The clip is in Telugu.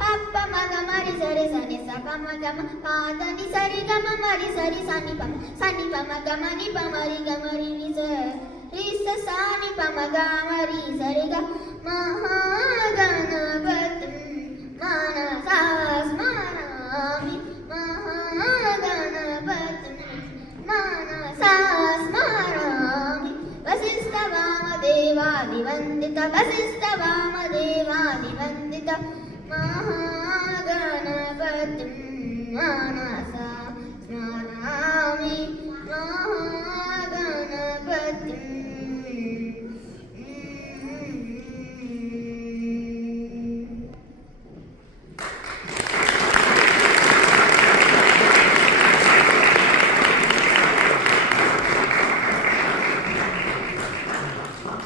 పప్ప మగ మరి సరి సని స పమ గమ పాదని సరి గమ మరి సరి సని పమ గమ ని పమరి గమరి ని స రి స సాని పమ గమరి సరి గ మహాగణపతిం మనసా స్మరామి మహాగణపతిం మనసా స్మరామి వసిష్ఠ వామదేవాదివందిత వసిష్ఠ వామదేవాదివందిత మహాగణపతిం